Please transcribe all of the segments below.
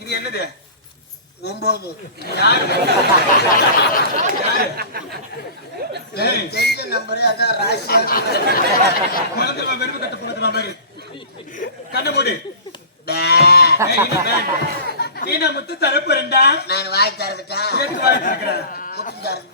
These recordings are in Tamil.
இது என்னது 9 தெரிஞ்ச நம்பரே அதான் ராசியா வெறும் கட்ட போடுற மாதிரி கண்ண போடு நீனா முத்து தரப்போறேன்டா. நான் வாய் தரதுட்டா வாய் தரக்கிறேன் முத்து தரது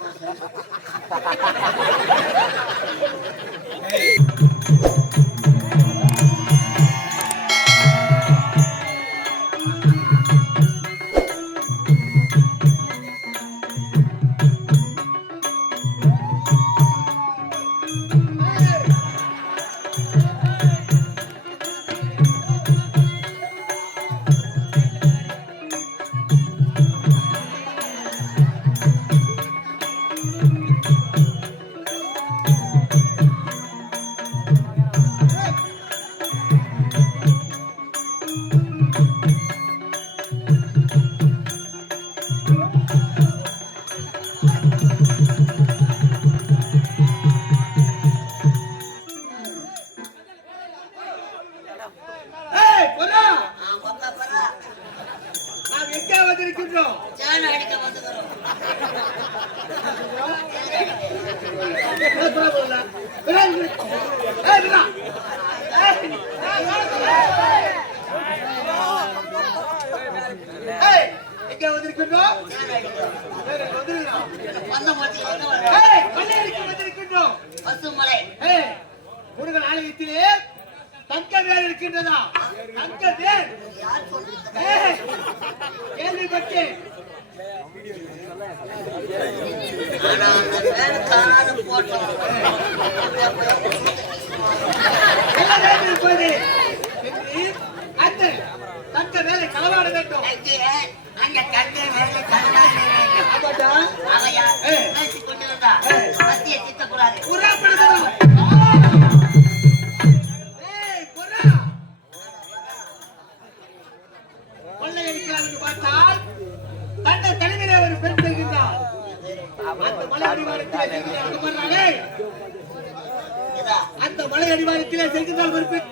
முருகன் ஆலயத்திலே தங்க வேல் இருக்கின்றதா? தங்க வேல் கேள்விப்பட்டேன். தங்க வேலை களவாட வேண்டும். கொள்ளையடிக்கிறார் என்று பார்த்தால் தன்னை தலைமையிலே ஒரு பெண் செல்கின்றார். அந்த மலை அடிவாரத்திலே செல்கின்றால் ஒரு பெண்.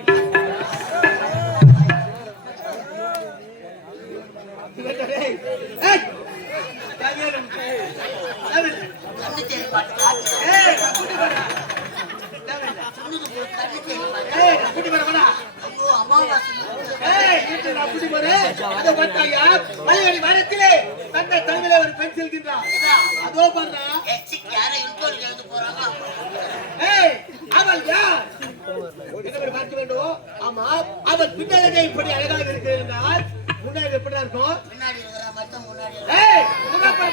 மலையடி வாரத்திலே தன்னை தலைமையிலே ஒரு பெண் செல்கின்றார். அதோ பாருங்க அவள் யார் என்ன பார்க்க வேண்டும். ஆமா, அவள் பின்னழகை இப்படி அழகாக இருக்கிறார். முன்னாடி எப்படி இருக்கும்? பின்னாடி இருக்கிற மட்டும் முன்னாடி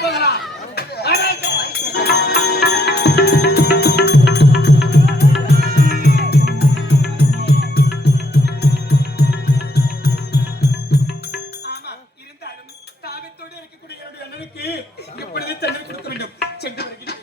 போகலாம். இப்பொழுது தண்ணீர் கொடுக்க வேண்டும். சென்று வருகிறேன்.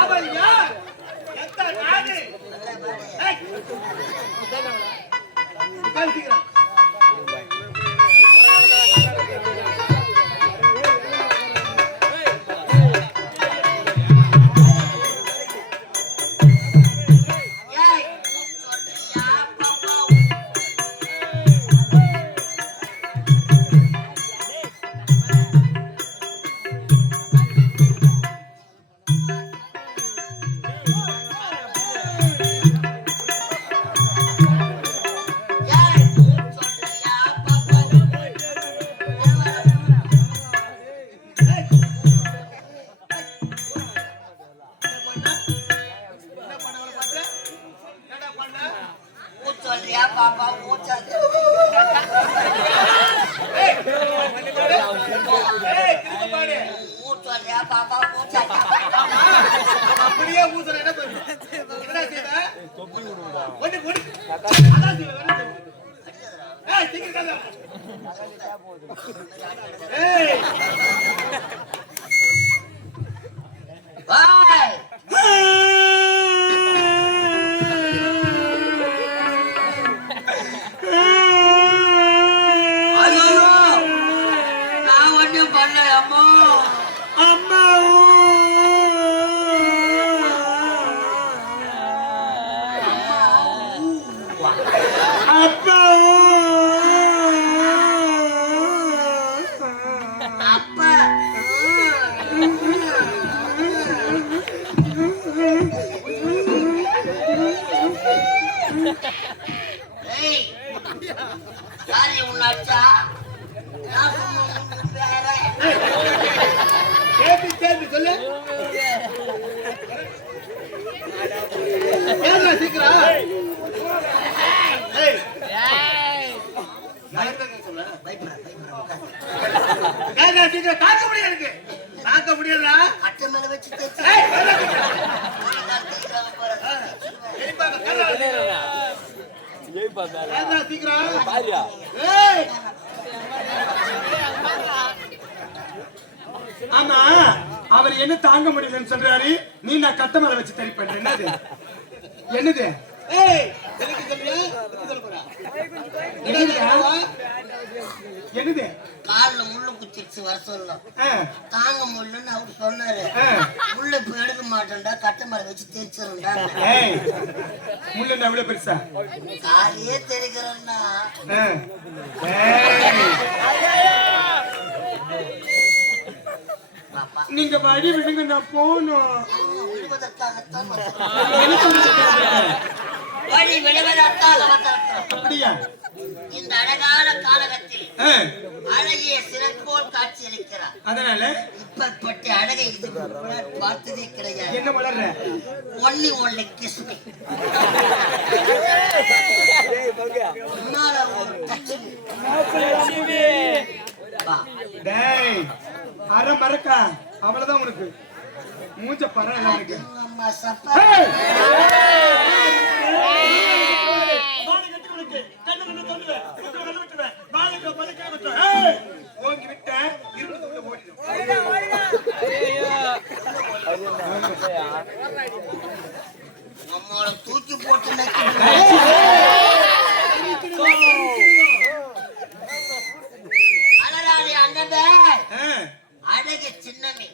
அவள் யார்? எந்த நாடு? உட்கார்ந்துக்கிறான். அப்படியே ஊசல என்ன பண்ணு? என்னடா செய்வ? ஒண்ணு கொடு. அதான் செய்வ. ஏய் சீக்கிரம் கதா. ஏய் வாய் ஐயோ நான் ஒண்ணும் பண்ணல அம்மா அம்மா அப்பா அப்பா ஏய் யாரு உன்னாச்சா நான் சொன்ன பேர கேட்டு சொல்லு. ஏன்டா சீக்கிரம்? ஏய் நான் என்ன சொல்ல? பயப்பட ஏன்டா சீக்கிரம்? தாக்க முடியல எனக்கு. தாக்க முடியலடா. அட்டை மேல வச்சு தேய்ச்சு ஏய் ஏய் பாதா ஏன்டா சீக்கிரம்? பாரியா ஏய் ஆமா அவர் என்ன தாங்க முடியலன்னு சொல்றாரு. நீ நான் கட்ட மேல வச்சு தரி பண்ற என்னது என்னது? ஏய் எனக்கு சொல்றியா? எனக்கு சொல்ல போறா. என்னது? கால்ல முள்ளு குத்திருச்சு வர சொல்லலாம் தாங்க முடியலன்னு அவரு சொன்னாரு. முள்ள இப்ப எடுக்க மாட்டேன்டா கட்டை மேல வச்சு தேய்ச்சிருந்தா ஏய் முள்ள எவ்வளவு பெருசா? காலையே தெரிக்கிறேன்னா நீங்க வழி விடுங்க நான் போகணும். விடுவதற்காகத்தான் என்ன சொல்றீங்க? வழி விடுவதற்காக வந்திருக்கிறோம். அப்படியா? இந்த அழகான காலகத்தில் அழகிய சிறப்போல் காட்சி அளிக்கிறார். அதனால இப்பப்பட்ட அழகை இது பார்த்ததே கிடையாது. என்ன வளர்ற? ஒன்லி கிஸ்மி டேய் அரை மறக்கா அவ்வளவுதான் உனக்கு மூஞ்ச பரவாயில்ல இருக்கு. அம்மா சப்பா ஓங்கி விட்ட இருபது ஓடிடும். நம்மள தூக்கி போட்டு அழகாடி அண்ணபே அழகு சின்னமே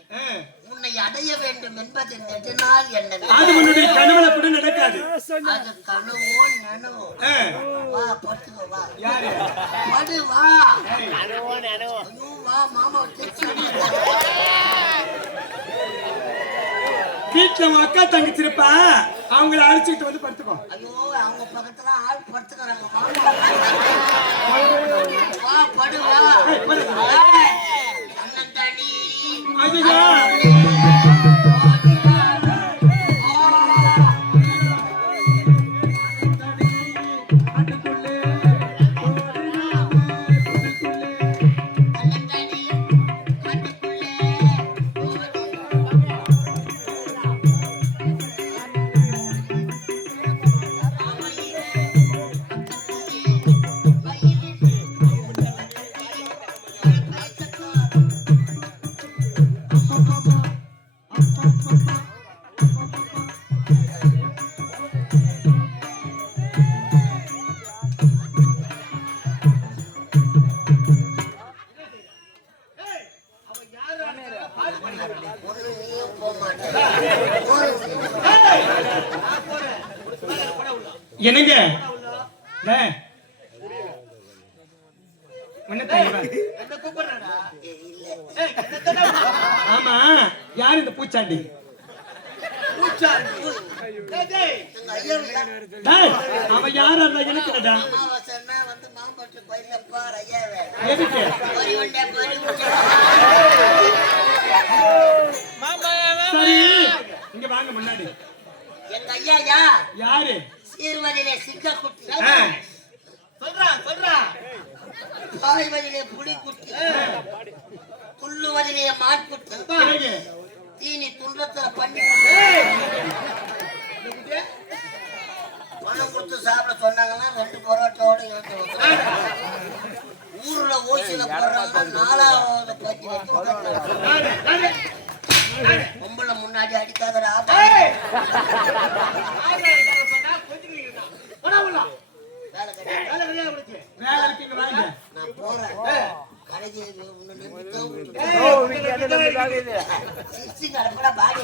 உன்னை அடைய வேண்டும் என்பது நெடுநாள் எண்ணமே. அது உன்னுடைய கனவுல கூட நடக்காது. அது கனவோ நனவோ வா படுத்துக்கோ வா. யாரு? படு வா. அனோ ஐயோ வா மாமா வீட்டுல உன் அக்கா தங்கச்சி இருப்பா அவங்கள அழைச்சிட்டு வந்து படுத்துக்கோ. ஐயோ அவங்க பக்கத்துல ஆள் படுத்துக்கிறாங்க வா படு வா. அண்ணன் தாடி ஐயோ ஏய் என்னங்க டேய், என்ன தெரியுமா? என்ன கூப்பிடுறடா? இல்ல ஏய், என்னத்தடா? ஆமா, யார் இந்த பூச்சாண்டி? பூச்சாண்டி. டேய், டேய். எங்க ஐயா டேய், அவன் யாரா இருந்தா எனக்கு என்னடா? அமாவாசைன்னா வந்து மாம்பட்டு கோயில்ல பார் ஐயாவே எதுக்கு? பொறி வண்டே பொறி சரி, இங்க வாங்க முன்னாடி. எங்க ஐயா யாரு? சீர்வதிலே சிக்க குட்டி ஆ, சொல்றா. பாய்வதிலே புலி குட்டி துள்ளுவதிலே மாட்குட்டி பிறகு தீனி துன்றத்துல பண்ணி ஏய். பணம் கொடுத்து சாப்பிட சொன்னாங்கன்னா 2 பரோட்டாவோட இருந்து ஊர்ல ஓசியில போடுறாங்கன்னா 4வது பத்தி வச்சு பொம்பளை முன்னாடி அடிக்காதடா ஏய். ஆயிரம் சொன்னா கொஞ்சிக்கிறீங்கடா. போடா உள்ள. வேலை கட்டி வேலை கரியா முடிச்சு. வேலை இருக்கு, இங்க வாங்க. நான் போறேன் கடைக்கு உன்னை நம்பி தான் ஏய், சிரிச்சு கிடப்பட பாடி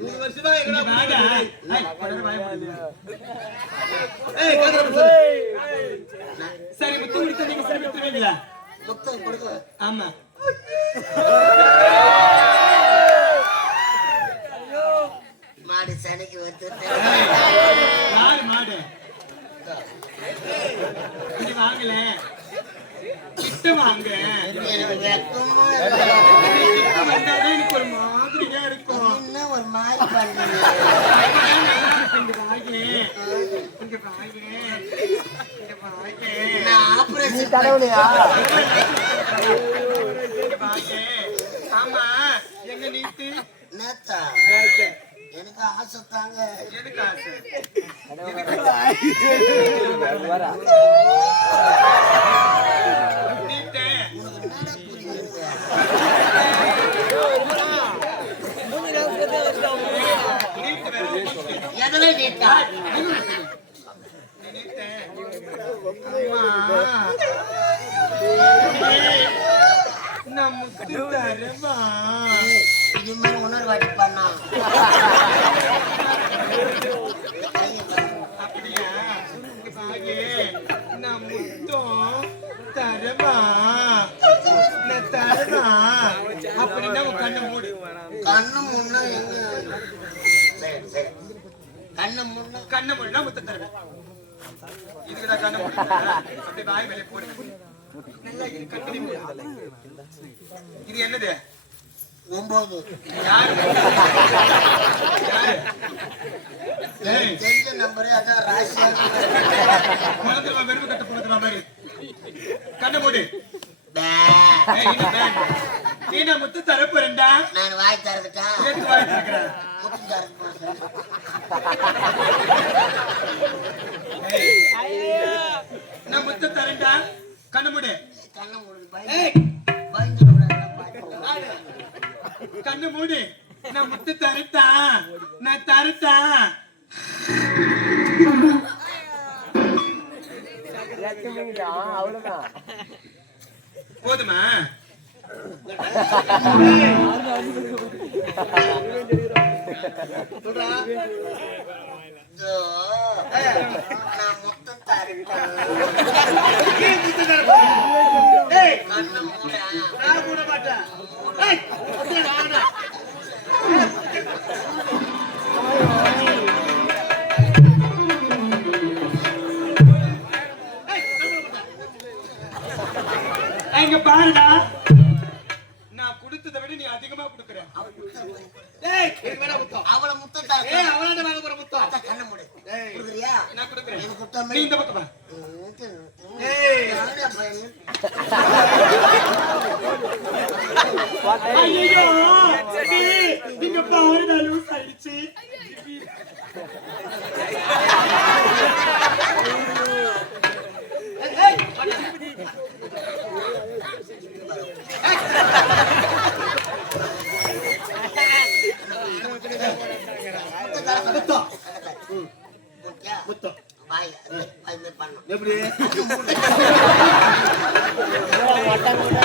100 வருஷமா இங்க எங்கடா வாங்க. போய் ஏய், உடனே வாய மூடுங்க. ஏய், கேக்குற சொல்லு. சரி, முத்து முடித்த நீங்க சரி விட்டுருவீங்களா? புத்தகம் கொடுக்க ஆமா. மாடு சனைக்கு வந்து யாரு மாடு? இங்க வாங்கல, கிட்ட வாங்க. எனக்கு வெக்கமா கிட்ட வந்தாதான் எனக்கு ஒரு மாதிரியா இருக்கும். என்ன ஒரு மாதிரி பண்ணுங்க இங்க வாங்க, இங்க வாங்க, இங்க வாங்க. நான் ஆபரேஷன் இங்க வாங்க. ஆமா, எங்க நீத்து? நேத்தா எனக்கு ஆசை தாங்க எதுக்கு ஆசை? நீட்டு. உனக்கு என்னடா புரியுது நீட்டு வேற நீட்டு. எதுல நீட்டா நீட்டு. அம்மா. நான் முத்து தரவா? இனிமே உணர்வு வாட்டி பண்ணா அப்படியா? இங்க பாரு, நான் முத்தம் தரவா? நான் தரவா? அப்படின்னா உன் கண்ணை மூடு. கண்ணு முன்ன எங்க சரி சரி கண்ணு முன்ன கண்ணை மூடுனா முத்தம் தருவேன். இதுக்குதான் கண்ணை மூடு. அப்படி வாய் மேலே போடு. நல்லா இரு, கண்ணை மூடு. இது என்னது? 9 யாரு? யாரு? ஏய், தெரிஞ்ச நம்பரு அதான் ராசியா குளத்துல வெறுப்பு கட்ட போடுற மாதிரி. கண்ணை மூடு. பே. ஏய், இது வேண்டாம். நீ நான் முத்து தர போறேன்டா. நான் வாய் தரதுட்டா எடுத்து வாய் திறக்கிறேன். முத்து தரது போறேன் நான் முத்து தரேன்டா. கண்ணை மூடு. கண்ணை மூடு ஏய், பயந்து கண்ணு மூடு. நான் முத்து தரட்டா. நான் தரட்டா. போதுமா? சொல்றா. நான் மொத்தம் தரேன் நீ முத்து தர போற. ஏய், கண்ணை மூட நான் மூட மாட்டேன். ஏய், முத்து வாடா. எங்க பாருடா, நான் கொடுத்ததை விட நீ அதிகமா கொடுக்குற. ஏய், எனக்கு வேணா முத்தம். அவளை முத்தம் தர ஏய், அவளாண்ட வாங்க போற முத்தம். அதான் கண்ணை மூடு ஏய். கொடுக்குறியா நான் கொடுக்குறேன். எனக்கு குத்தம் நீ இந்த பக்கம் வா. ஏய். யாரா பையன் ஐயோ, நீங்க பாருடா, லூஸ் ஆயிடுச்சு. ஏய், முத்தம். முத்தியா முத்தம். வாய் அது மாதிரி பண்ணணும் எப்படி? வட்டம் கூட